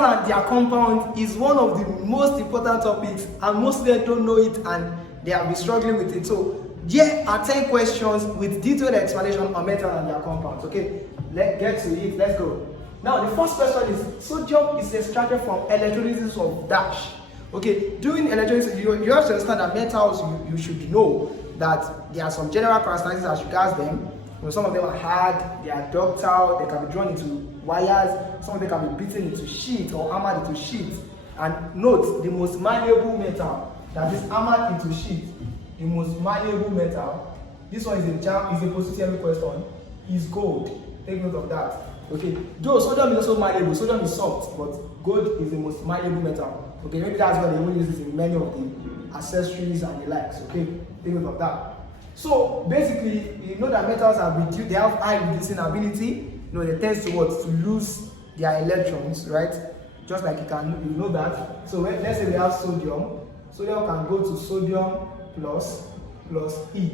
And their compound is one of the most important topics, and most people don't know it and they have been struggling with it. So here are 10 questions with detailed explanation on metal and their compounds. Okay, let's get to it. Let's go. Now the first question is, sodium is extracted from electrolysis of dash. Okay, during electrolysis you have to understand that metals, you should know that there are some general characteristics as regards them. Some of them are hard, they are ductile, they can be drawn into wires, some of them can be beaten into sheet or hammered into sheet. And note, the most malleable metal that is hammered into sheet, the most malleable metal, this one is a JAMB, is a positive question, is gold. Take note of that. Okay, though sodium is also malleable, sodium is soft, but gold is the most malleable metal. Okay, maybe that's why they will use this in many of the accessories and the likes. Okay, take note of that. So basically, you know that metals are reduced, they have high reducing ability. You know, they tend to what? To lose their electrons, right? Just like you know that. So let's say we have sodium. Sodium can go to sodium plus E,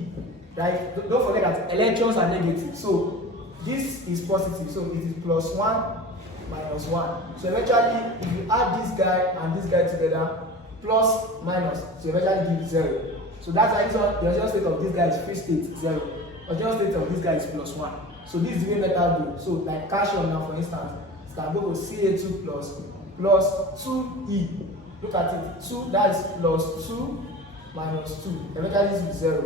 right? Don't forget that electrons are negative. So this is positive. So it is +1 -1. So eventually, if you add this guy and this guy together, plus minus, so eventually give 0. So that's why the original state of this guy is free state 0. Original state of this guy is +1. So this is the way metal do. So like calcium now, for instance, it can go to Ca2 plus 2E. Look at it. 2, that is +2 -2. Eventually this is 0.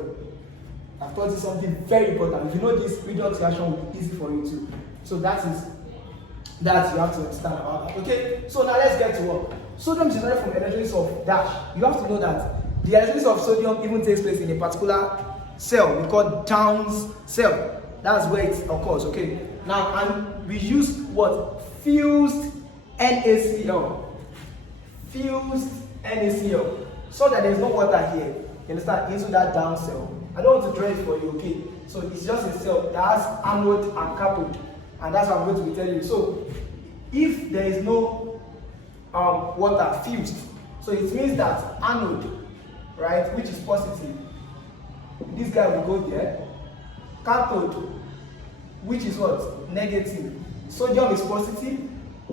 I've taught you something very important. If you know this, redox reaction will be easy for you too. So that you have to understand about that. Okay, so now let's get to work. Sodium is derived from electrolysis of dash. You have to know that the electrolysis of sodium even takes place in a particular cell we call Downs cell. That's where it occurs. Okay, now and we use what? Fused NaCl. Fused NaCl, so that there is no water here. You understand? Into that down cell. I don't want to draw it for you. Okay, so it's just a cell that has anode and cathode, and that's what I'm going to be telling you. So if there is no water fused, so it means that anode, right, which is positive, this guy will go there. Cathode, which is what? Negative. Sodium is positive,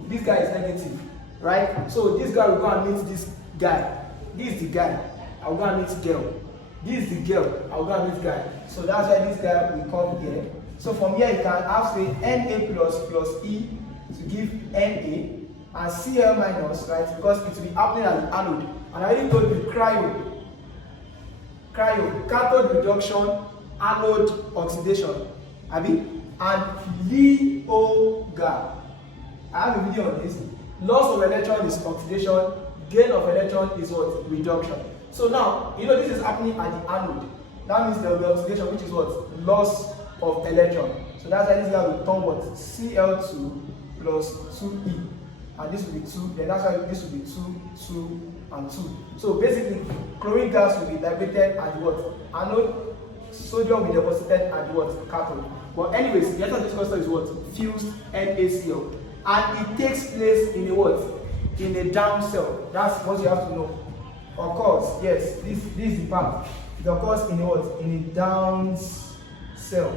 this guy is negative, right? So this guy will go and meet this guy. This is the guy. I will go and meet girl. This is the girl. I will go and meet guy. So that's why this guy will come here. So from here you can have say Na plus E to give Na and Cl minus, right? Because it will be happening at the anode. And I already told you cryo, cathode reduction, anode oxidation, and LIOGA. I have a video on this. Loss of electron is oxidation, gain of electron is what? Reduction. So now, you know this is happening at the anode. That means there will be oxidation, which is what? Loss of electron. So that's why this guy will turn what? Cl2 plus 2E. And this will be 2, then that's why this will be 2, 2, and 2. So basically, chlorine gas will be liberated at what? Anode, sodium will be deposited at what? Cathode. But anyways, the answer to this question is what? Fused NaCl. And it takes place in a what? In a down cell. That's what you have to know. Of course, yes, this is the part. It occurs in a what? In a down cell.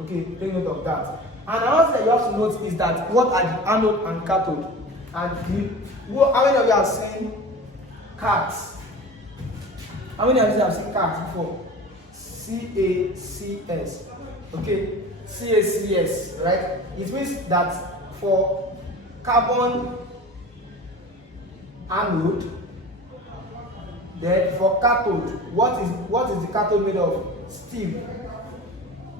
Okay, take note of that. And another thing you have to note is that what are the anode and cathode? And how many of you have seen cats? How many of you have seen cats before? CACS. Okay, CACS, right? It means that for carbon anode, then for cathode, what is the cathode made of? Steel.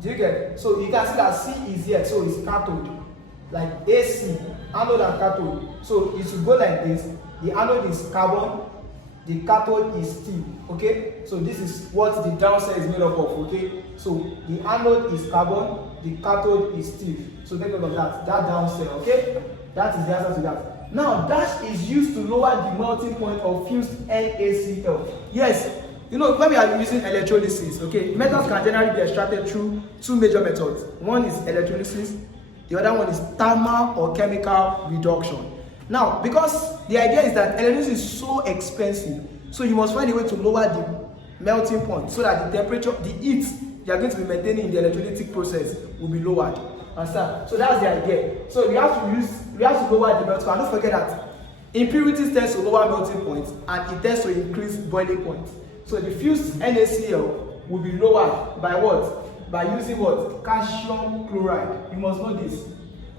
Do you get it? So you can see that C is here, so it's cathode. Like AC, anode and cathode. So it should go like this. The anode is carbon, the cathode is steel. Okay, so this is what the down cell is made up of. Okay, so the anode is carbon, the cathode is steel. So take note of that down cell. Okay, that is the answer to that. Now dash is used to lower the melting point of fused NaCl. Yes, you know when we are using electrolysis, okay, metals can generally be extracted through two major methods. One is electrolysis, the other one is thermal or chemical reduction. Now, because the idea is that electrolysis is so expensive, so you must find a way to lower the melting point so that the temperature, the heat you are going to be maintaining in the electrolytic process will be lowered. Understand? So that's the idea. So we have to lower the melting point. And don't forget that Impurities tends to lower melting point and it tends to increase boiling point. So the fused NaCl will be lowered by what? By using what? Calcium chloride. You must know this.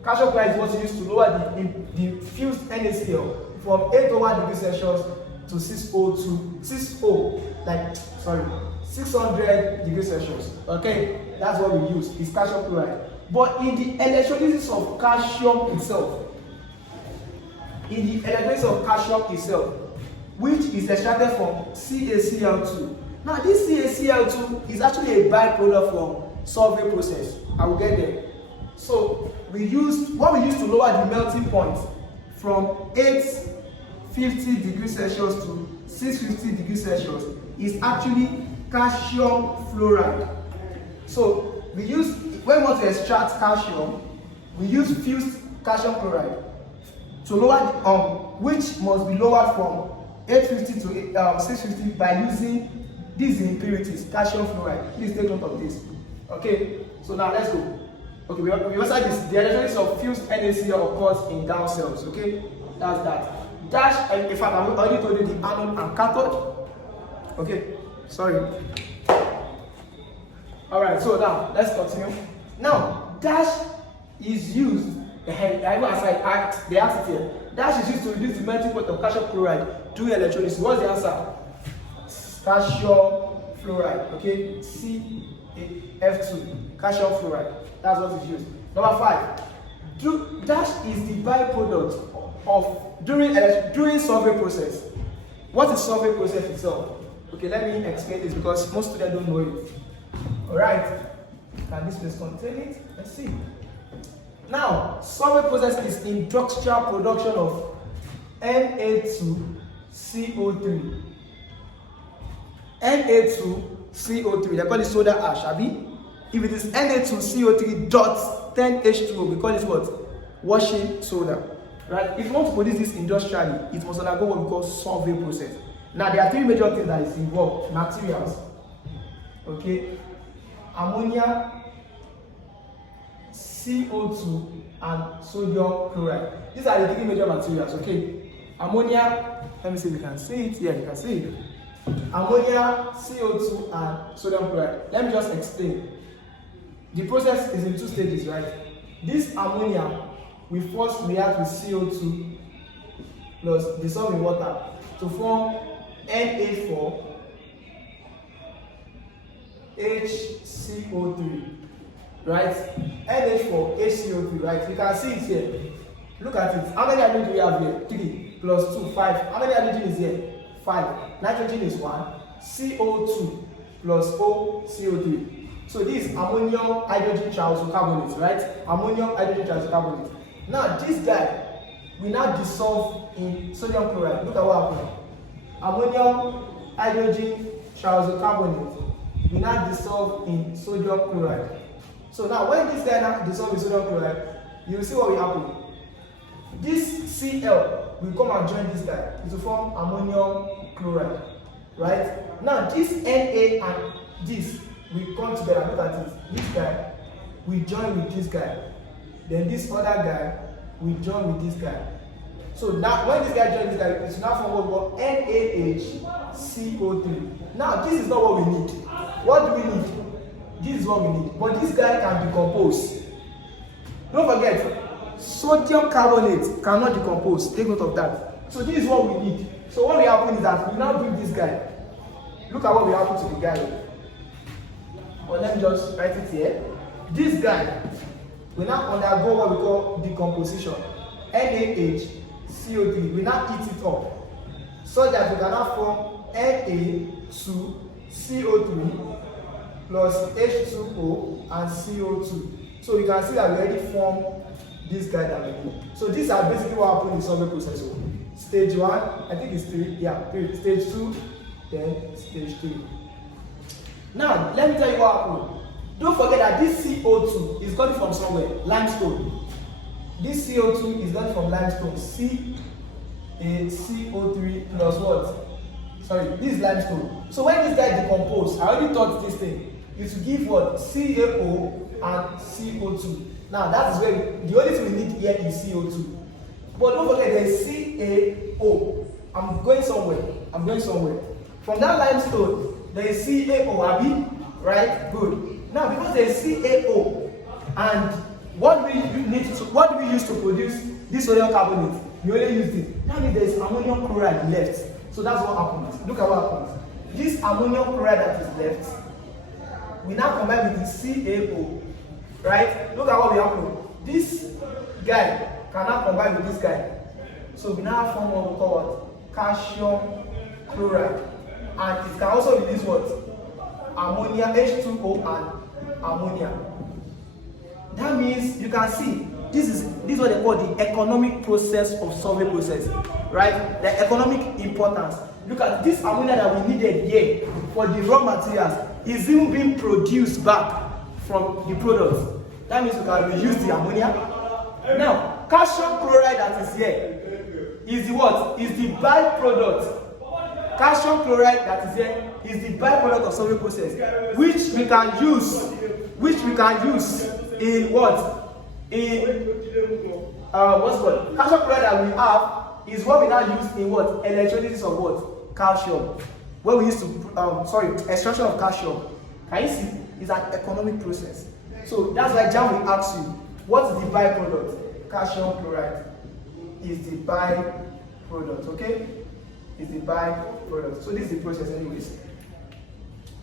Calcium chloride is what you use to lower the fused NaCl from 801 degrees Celsius to 600 degrees Celsius. Okay, that's what we use. It's calcium chloride. But in the electrolysis of calcium itself, which is extracted from CaCl2. Now this CaCl2 is actually a byproduct from Solvay process. I will get there. So what we use to lower the melting point from 850 degrees Celsius to 650 degrees Celsius is actually calcium fluoride. So when we want to extract calcium, we use fused calcium chloride to lower which must be lowered from 850 to 650 by using these impurities, calcium fluoride. Please take note of this. Okay, so now let's go. Okay, we also have this. The electrolysis of fused NaCl occurs in down cells. Okay, that's that. Dash, in fact, I already told you the anode and cathode. Okay, sorry. Alright, so now let's continue. Now, dash is used. I go aside, the answer here. Dash is used to reduce the melting point of calcium chloride during electrolysis. What's the answer? Calcium fluoride. Okay, CaF2, calcium fluoride. That's what is used. Number 5. Dash is the byproduct of during Solvay process. What is Solvay process itself? Okay, let me explain this because most students don't know it. Alright, can this place contain it? Let's see. Now, Solvay process is industrial production of Na2CO3. Na2CO3, they call it soda ash, abi? If it is Na2CO3 dot 10H2O, we call it what? Washing soda. Right? If you want to produce this industrially, it must undergo what we call Solvay process. Now, there are 3 major things that is involved. Materials. Okay? Ammonia, CO2, and sodium chloride. These are the 3 major materials, okay? Ammonia, let me see if you can see it. Yeah, you can see it. Ammonia, CO2, and sodium chloride. Let me just explain. The process is in 2 stages, right? This ammonia will first react with CO2 plus dissolve in water to form Na4 HCO3, right? NH4 HCO3, right? You can see it here. Look at it. How many hydrogen do we have here? 3 plus 2, 5. How many hydrogen is here? 5. Nitrogen is 1. CO2 plus O, CO3. So this is ammonium hydrogen triisocarbonate, right? Ammonium hydrogen triisocarbonate. Now this guy will now dissolve in sodium chloride. Look at what happened. Ammonium hydrogen triisocarbonate will now dissolve in sodium chloride. So now when this guy now dissolves in sodium chloride, you will see what will happen. This Cl will come and join this guy. It will form ammonium chloride, right? Now this Na and this will come together. Look at it. This guy will join with this guy. Then this other guy will join with this guy. So now when this guy joins this guy, it will now form what we call NaHCO3. Now this is not what we need. What do we need? This is what we need. But this guy can decompose. Don't forget, sodium carbonate cannot decompose. Take note of that. So this is what we need. So what will happen is that we now bring this guy. Look at what will happen to the guy. But let me just write it here. This guy will now undergo what we call decomposition. NaHCO3. We now heat it up so that we can now form Na2CO3 plus H2O and CO2. So you can see that we already formed this guy that we need. So these are basically what happens in Solvay process. So stage 1, I think it's 3. Yeah, 3. Stage 2, then stage 3. Now let me tell you what happened. Don't forget that this CO2 is gotten from somewhere, limestone. This CO2 is gotten from limestone. CO3 plus what? Sorry, this is limestone. So when this guy decomposes, I already taught this thing. It will give what? CaO and CO2. Now that is where the only thing we need here is CO2. But don't forget there is Ca I'm going somewhere. From that limestone, there is CaO, Abi, right? Good. Now, because there is CaO, and what do we use to produce this sodium carbonate? We only use it. That means there is ammonium chloride left. So that's what happens. Look at what happens. This ammonium chloride that is left, we now combine with the CaO, right? Look at what will happen. This guy cannot combine with this guy. So we now form what we call what? Calcium chloride. And it can also release what? Ammonia, H2O and ammonia. That means you can see this is what they call the economic process of Solvay process, right? The economic importance. Look at this ammonia that we needed here for the raw materials is even being produced back from the products. That means we can reuse the ammonia. Now, calcium chloride that is here is the what? Is the byproduct. Calcium chloride that is here is the byproduct of Solvay process, which we can use in what? In what's called calcium chloride that we have is what we now use in what? Electrolysis of what? Calcium. Where we used to extraction of calcium. Can you see? It's an economic process. So that's why JAMB will ask you, what is the byproduct? Calcium chloride is the byproduct, okay? Is the byproduct. So this is the process anyways.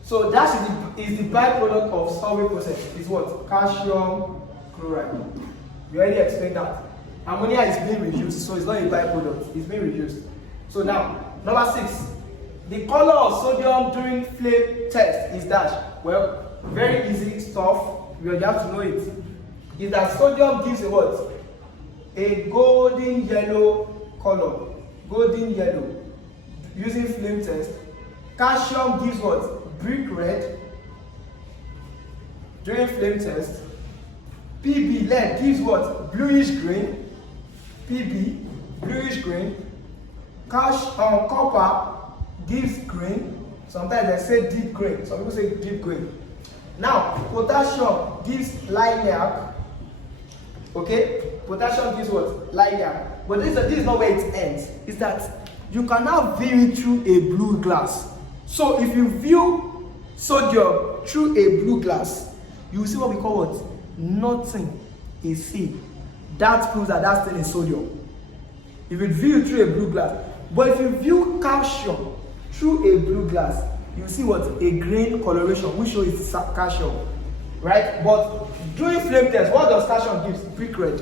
So that is the byproduct of Solvay process. Is what? Calcium chloride. We already explained that. Ammonia is being reduced, so it's not a byproduct. It's being reduced. So now, number 6. The color of sodium during flame test is dash. Well, very easy stuff. We just have to know it. Is that sodium gives a what? A golden yellow color. Golden yellow. Using flame test. Calcium gives what? Brick red. During flame test. Pb, lead, gives what? Bluish green. Pb, bluish green. Copper gives green. Sometimes they say deep green. Some people say deep green. Now, potassium gives lilac. Okay? Potassium gives what? Lilac. But this is not where it ends. It's that you can now view it through a blue glass. So if you view sodium through a blue glass, you will see what we call what? Nothing is seen. That proves that that thing is sodium. If you view it through a blue glass. But if you view calcium through a blue glass, you see what? A green coloration, which shows it's calcium. Right? But during flame test, what does calcium give? Brick red.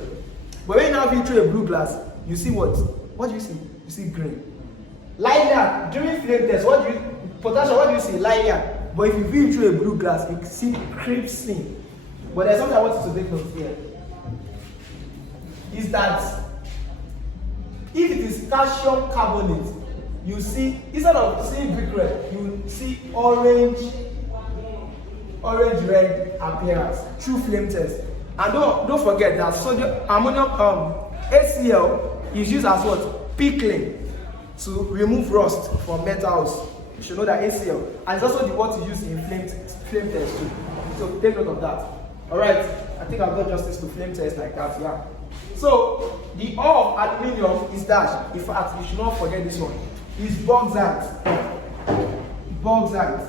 But when you now view through a blue glass, you see what? What do you see? You see green. Lilac, during flame test, potassium, what do you see? Lilac. But if you view through a blue glass, you see crimson. But there's something I want you to take note here. Is that if it is calcium carbonate, you see, instead of seeing brick red, you see orange red appearance through flame test. And don't forget that sodium ammonium HCl is used as what? Pickling to remove rust from metals. You should know that HCl, and it's also the what you use in flame test too. So take note of that. Alright, I think I've done justice to flame test like that, yeah. So the ore of aluminium is dash. In fact, you should not forget this one. Is bauxite. Bauxite.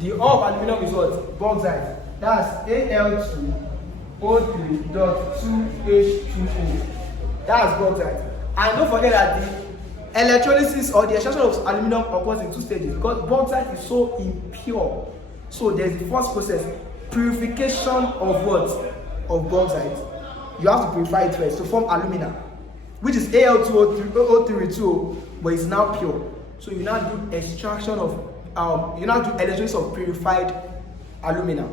The ore of aluminium is what? Bauxite. That's Al2O3.2H2O. That's bauxite. And don't forget that the electrolysis or the extraction of aluminium occurs in 2 stages because bauxite is so impure. So there's the first process, purification of what? Of bauxite. You have to purify it first to form alumina, which is Al2O3, but it's now pure. So you now do extraction of you now do electrolysis of purified alumina.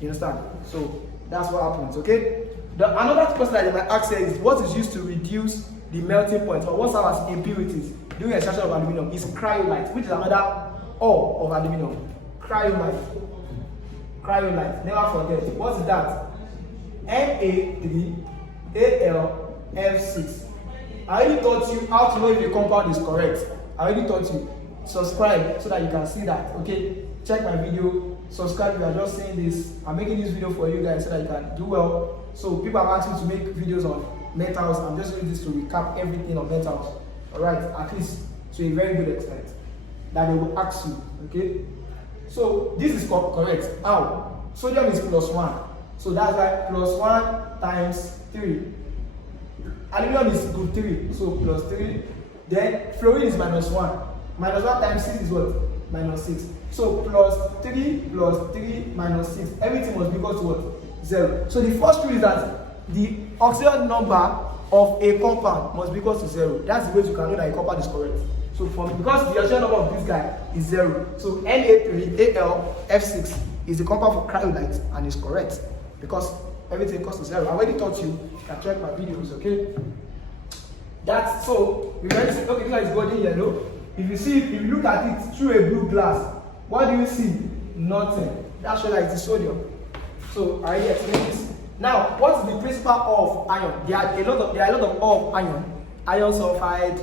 You understand? So that's what happens. Okay. Another question that they might ask is what is used to reduce the melting point or what serves as impurities during extraction of aluminium is cryolite, which is another ore of aluminium. Cryolite. Never forget. What is that? Na3Al-F6. I already taught you how to know if the compound is correct. I already taught you. Subscribe so that you can see that. Okay, check my video, subscribe. You are just saying this. I'm making this video for you guys so that you can do well. So people have asked me to make videos on metals. I'm just doing this to recap everything on metals. All right, at least to a very good extent that they will ask you. Okay, so this is correct. How? Sodium is +1, so that's why +1 times 3. Aluminum is group 3, so +3. Then fluorine is -1. -1 times 6 is what? -6. So +3 + 3 -6. Everything must be equal to what? 0. So the first rule is that the oxidation number of a compound must be equal to 0. That's the way you can know that a compound is correct. So because the oxidation number of this guy is 0, so Na3AlF6 is the compound for cryolite and is correct because everything equals to 0. I already taught you. You can check my videos, okay? That's so. We already see. Okay, this one is golden yellow. If you look at it through a blue glass, what do you see? Nothing. That shows that it is sodium. So I already explained this. Now, what is the principle of iron? There are a lot of iron sulfide,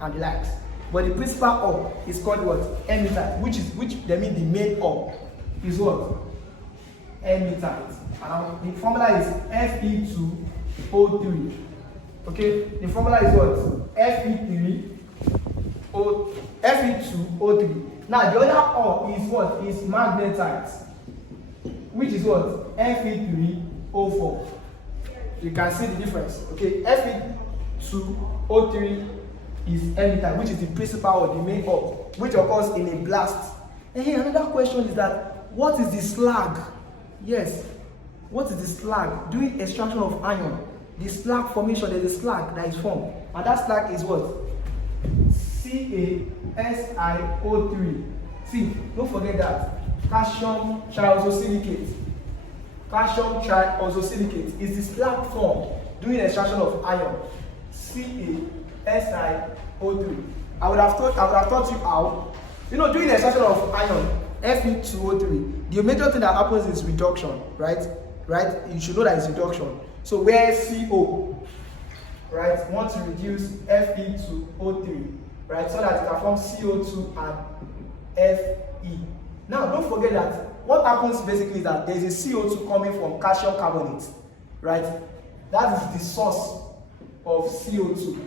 and the likes. But the principal of is called what? N-metite, which they mean the main of is what? N-metite. And the formula is Fe2O3. Okay, the formula is what? Fe2O3. Now the other O is what? Is magnetite, which is what? Fe3O4. You can see the difference. Okay, Fe2O3 is N-metite, which is the principal or the main O, which occurs in a blast. And here another question is that what is the slag? Yes, what is the slag? During extraction of iron, the slag formation, there is a slag that is formed, and that slag is what? CaSiO3. See, don't forget that calcium triososilicate. Calcium triososilicate is the slag formed during extraction of iron. CaSiO3. I would have taught you how. You know, during the extraction of iron, Fe2O3, the major thing that happens is reduction, right? You should know that it's reduction. So where CO, right, want to reduce Fe2O3, right, so that it can form CO2 and Fe. Now, don't forget that what happens basically is that there is a CO2 coming from calcium carbonate, right? That is the source of CO2.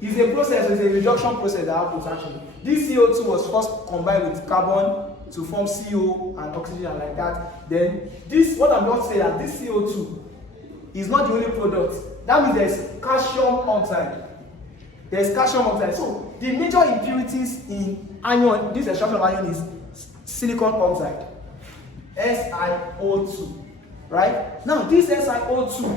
It's a process, it's a reduction process that happens actually. This CO2 was first combined with carbon to form CO and oxygen and like that. Then this, what I'm not saying that this CO2 is not the only product. That means there's calcium oxide. There's calcium oxide. So the major impurities in iron, this extraction of iron is silicon oxide, SiO2, right? Now this SiO2,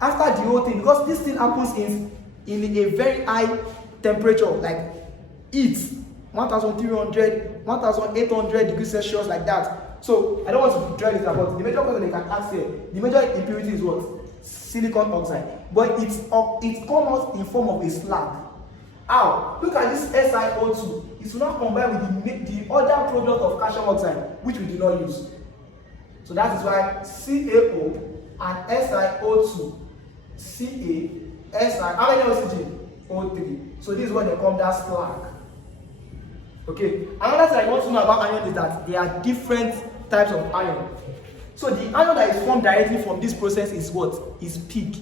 after the whole thing, because this thing happens in a very high temperature, like heat, 1300, 1800 degrees Celsius, like that. So I don't want to dwell it about the major question they can ask here. The major impurity is what? Silicon oxide. But it comes out in form of a slag. How? Look at this SiO2. It will not combine with the other product of calcium oxide, which we do not use. So that is why CaO and SiO2, how many oxygen? O3. So this is what they call that slag. Okay. Another thing I want to know about iron is that there are different types of iron. So the iron that is formed directly from this process is what? Is pig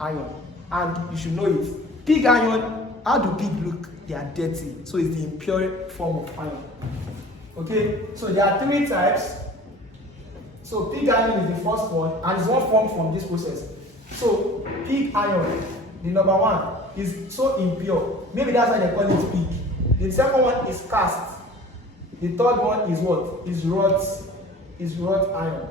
iron. And you should know it. Pig iron, how do pig look? They are dirty. So it's the impure form of iron. Okay. So there are 3 types. So pig iron is the first one, and it's one formed from this process. So pig iron, the number 1, is so impure. Maybe that's why they call it pig. The second one is cast. The third one is what? Is wrought iron.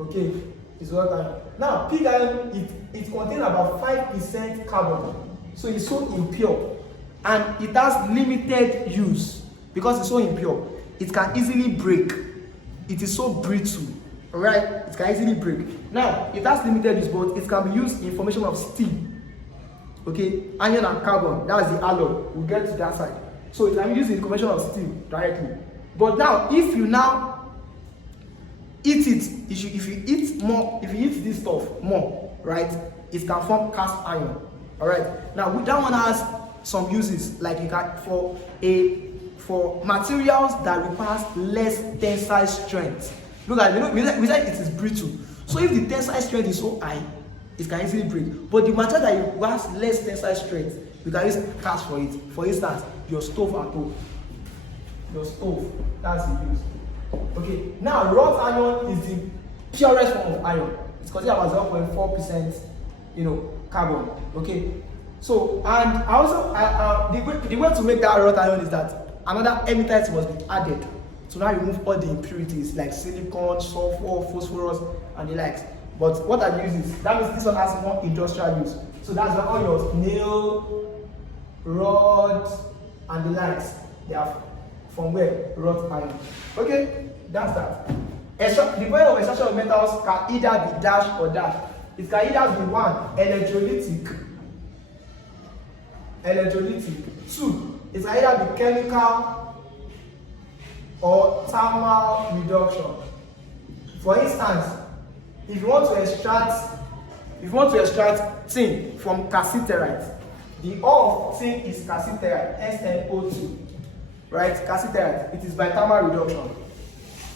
Okay, is wrought iron. Now, pig iron, it contains about 5% carbon. So it's so impure. And it has limited use because it's so impure. It can easily break. It is so brittle. Alright? It can easily break. Now, it has limited use, but it can be used in formation of steel. Okay, iron and carbon, that's the alloy. We'll get to that side. So it can be used in formation of steel directly. But now, if you now eat it, if you eat this stuff more, right, it can form cast iron. Alright. Now that one has some uses, like you can for materials that requires less tensile strength. Look at it, we said it is brittle. So if the tensile strength is so high, it can easily break. But the material that requires less tensile strength, You can use cast for it. For instance, your stove at home. Your stove, that's the use. Okay, now wrought iron is the purest form of iron. It's considered about 0.4%, carbon. Okay, so and also the way to make that wrought iron is that another emitter must be added to now remove all the impurities like silicon, sulfur, phosphorus, and the likes. But what I use is, that means this one has more industrial use. So that's why all your nail, rod, and the likes, they are from where? Wrought iron. Okay, that's that. The point of extraction of metals can either be dash or dash. It can either be 1, electrolytic. 2, it can either be chemical or thermal reduction. For instance, if you want to extract tin from cassiterite, the ore of tin is cassiterite, SnO2, right? Cassiterite, it is by thermal reduction,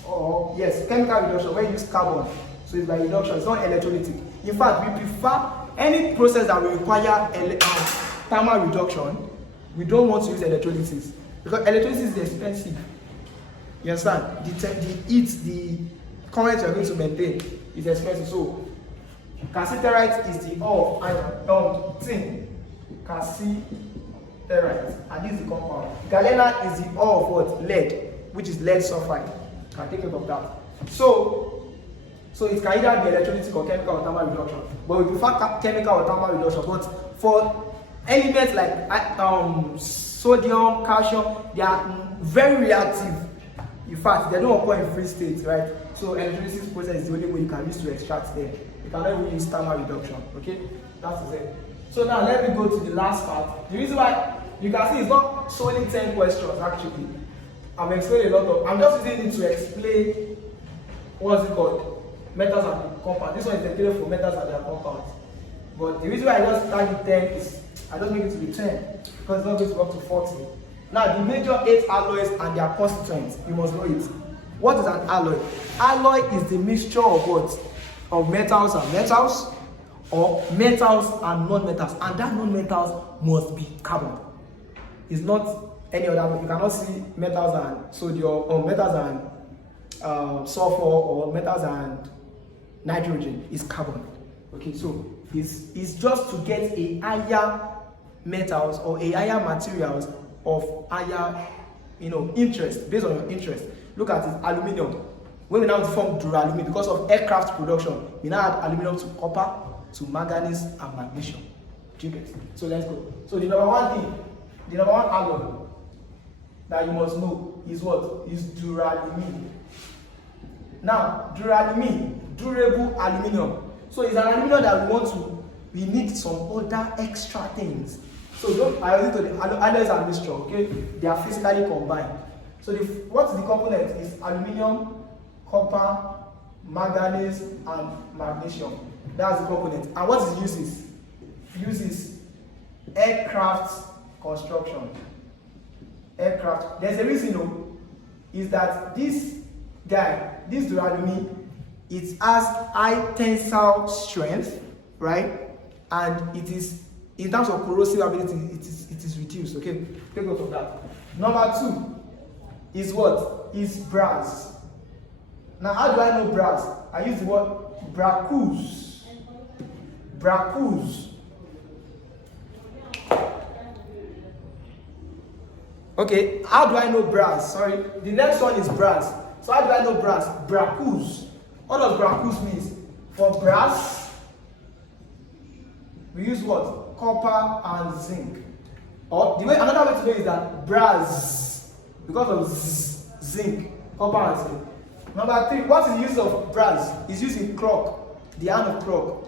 or yes, chemical reduction where you use carbon, so it's by reduction, it's not electrolytic. In fact, we prefer any process that will require thermal reduction. We don't want to use electrolysis because electrolysis is expensive. You understand? The current you're going to maintain is expensive. So cassiterite is the ore of tin. Cassiterite, and this is the compound. Galena is the ore of what? Lead, which is lead sulfide. Can take note of that. So it can either be electrolytic or chemical or thermal reduction. But we prefer chemical or thermal reduction. But for elements like sodium, calcium, they are very reactive. In fact, they don't occur in free state, right? So electrolysis process is the only way you can use to extract them. You cannot even use thermal reduction. Okay, that is it. So now let me go to the last part. The reason why you can see it's not solely 10 questions actually. I'm explaining a lot of. I'm just using it to explain what's it called, metals and compounds. This one is dedicated for metals and their compounds. But the reason why I just start with 10 is I don't make it to be 10 because it's not going to go up to 40. Now the major 8 alloys and their constituents, you must know it. What is an alloy? Alloy is the mixture of what? Of metals and metals, or metals and non-metals, and that non-metals must be carbon. It's not any other. You cannot see metals and sodium, or metals and sulfur, or metals and nitrogen. It's carbon. Okay, so it's just to get a higher metals or a higher materials of higher, interest, based on your interest. Look at it, aluminium. When we now form duralumin, because of aircraft production, we now add aluminium to copper, to manganese and magnesium. Do you get it? So let's go. So the number one alloy that you must know is what? Is duralumin. Now, duralumin, durable aluminium. So it's an aluminium that we need some other extra things. So I already told you, alloys are mixture, okay? They are physically combined. So what the component is aluminium, copper, manganese, and magnesium. That's the component. And what it uses? It uses aircraft construction. Aircraft. There's a reason though, is that this duralumin, it has high tensile strength, right? And it is, in terms of corrosive ability, it is reduced. Okay, take note of that. Number 2 is what? Is brass. Now, how do I know brass? I use the word bracus. Bracus. Okay, how do I know brass? Sorry, the next one is brass. So how do I know brass? Bracus. What does bracus mean? For brass, we use what? Copper and zinc. Or another way to know is that brass, because of zinc, copper and zinc. Number 3, what is the use of brass? It's used in clock, the hand of clock.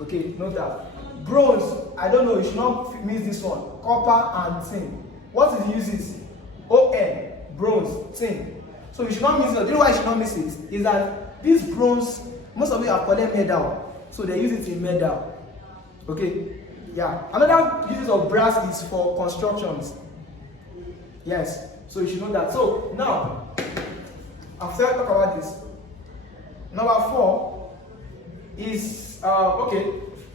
Okay, note that. Bronze, I don't know, you should not miss this one. Copper and tin. What is the uses? ON, bronze, tin. So you should not miss it. The reason why you should not miss it is that this bronze, most of it are called metal. So they use it in metal. Okay, yeah. Another uses of brass is for constructions. Yes, so you should know that. So now, after I talk about this, number 4 is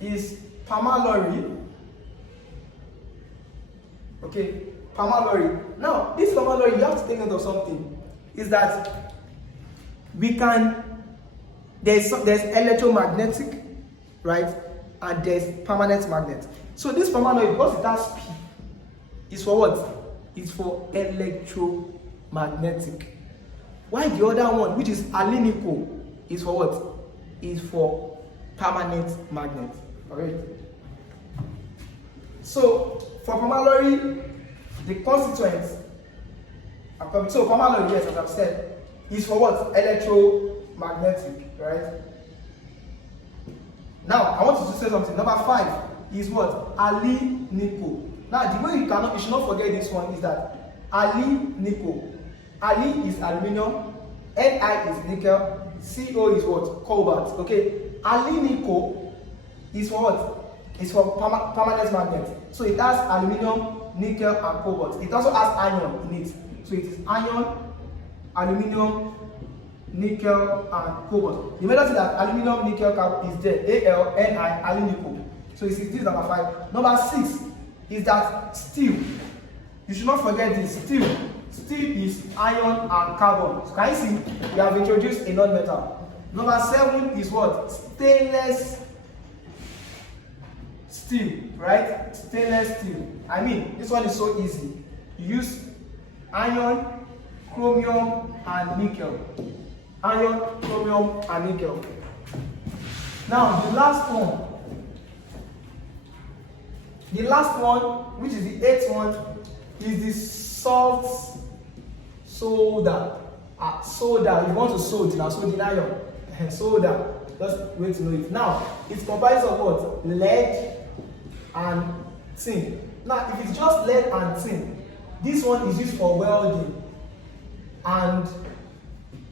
is permalloy. Okay, permalloy. Now, this permalloy, you have to take note of something. Is that we can, there's electromagnetic, right? And there's permanent magnet. So this permalloy, because it has P, is for what? It's for electromagnetic. While the other one, which is alinico, is for what? Is for permanent magnet. Alright. So for permalloy, the constituents are coming. So permalloy, yes, as I've said, is for what? Electromagnetic, right? Now I want you to say something. Number 5 is what? Alinico. Now the way you should not forget this one is that alinico. Ali is aluminium, Ni is nickel, Co is what? Cobalt. Okay, alinico is for what? It's for permanent magnet. So it has aluminium, nickel, and cobalt. It also has iron in it. So it is iron, aluminium, nickel, and cobalt. You may notice that aluminium, nickel, cobalt is there. Al, Ni, alinico. So this is number 5. Number 6 is that steel. You should not forget this. Steel. Steel is iron and carbon. So can you see? We have introduced a non-metal. Number 7 is what? Stainless steel, right? Stainless steel. I mean, this one is so easy. You use iron, chromium, and nickel. Iron, chromium, and nickel. Now, the last one, which is the 8th one, is the salt soda. Soda, you want to soda, now sodium ion. Soda, just wait to know it. Now, it's comprised of what? Lead and tin. Now, if it's just lead and tin, this one is used for welding and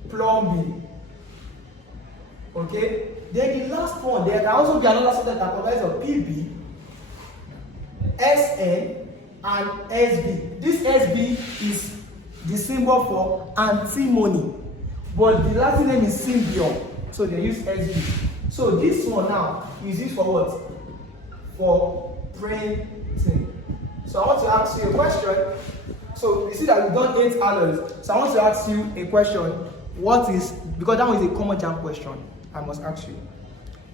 plumbing. Okay? Then the last one, there can also be another substance that comprises of Pb, Sn, and Sb. This Sb is the symbol for antimony, but the Latin name is symbion, so they use Sb. So this one now is used for what? For printing. So I want to ask you a question. So you see that we've done 8 alloys. So I want to ask you a question. What is, because that one is a common JAMB question, I must ask you,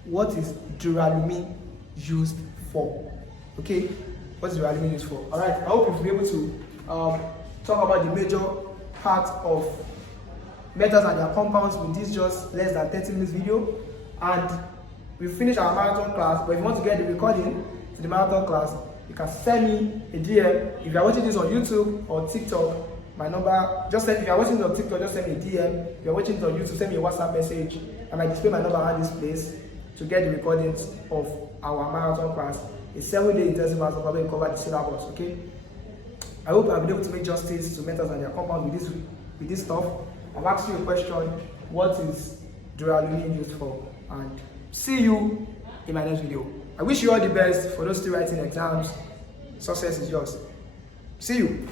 what is duralumin used for? Okay, what is duralumin used for? All right, I hope you'll be able to talk about the major part of metals and their compounds with this just less than 30 minutes video. And we finished our marathon class, but if you want to get the recording to the marathon class, you can send me a DM. If you are watching this on YouTube or TikTok, my number, just send, if you are watching it on TikTok, just send me a DM. If you are watching it on YouTube, send me a WhatsApp message. I might display my number around this place to get the recordings of our marathon class. A 7-day intensive marathon class where we cover the syllabus, okay? I hope I've been able to make justice to metals and their compounds with this stuff. I've asked you a question, what is duralumin used for? And see you in my next video. I wish you all the best for those still writing exams. Success is yours. See you.